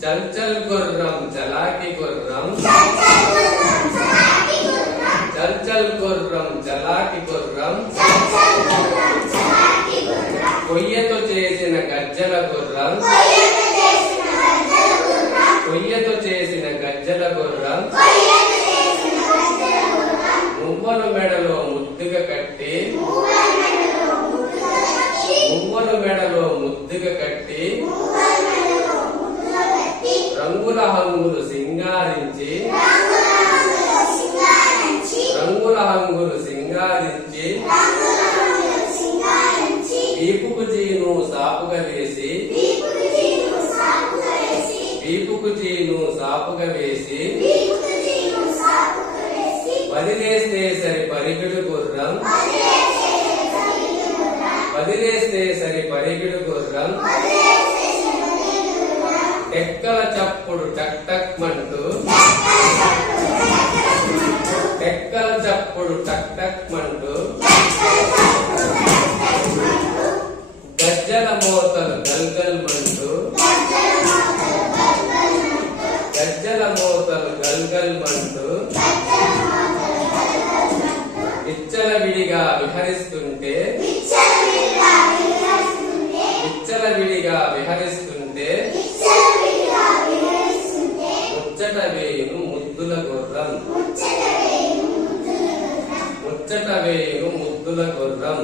చల్ చల్ గుర్రం చలాకి గుర్రం చల్ చల్ గుర్రం చలాకి గుర్రం కొయ్యతో చేసిన గజ్జల గుర్రం కొయ్యతో చేసిన గజ్జల గుర్రం మువ్వలు మెడలో ముద్దుగా కట్టి మువ్వలు మెడలో ముద్దుగా కట్టి రంగుల హంగులు సింగారించి రంగుల హంగులు సింగారించి వీపుకు జీను సాపుగా వేసి వీపుకు జీను సాపుగా వేసి వదిలేస్తే సరి పరిగిడు గుర్రం వదిలేస్తే సరి పరిగిడు గుర్రం టెక్కల చప్పుడు టక్ టక్ మంటూ. టెక్కల చప్పుడు టక్ టక్ మంటూ. గజ్జల మోతలు గల్గల్ మంటూ. గజ్జల మోతలు గల్గల్ మంటూ. విచ్చల విడిగా విహరిస్తుంటే. ముద్దుల గుర్రం ముచ్చట వేయును ముద్దుల గుర్రం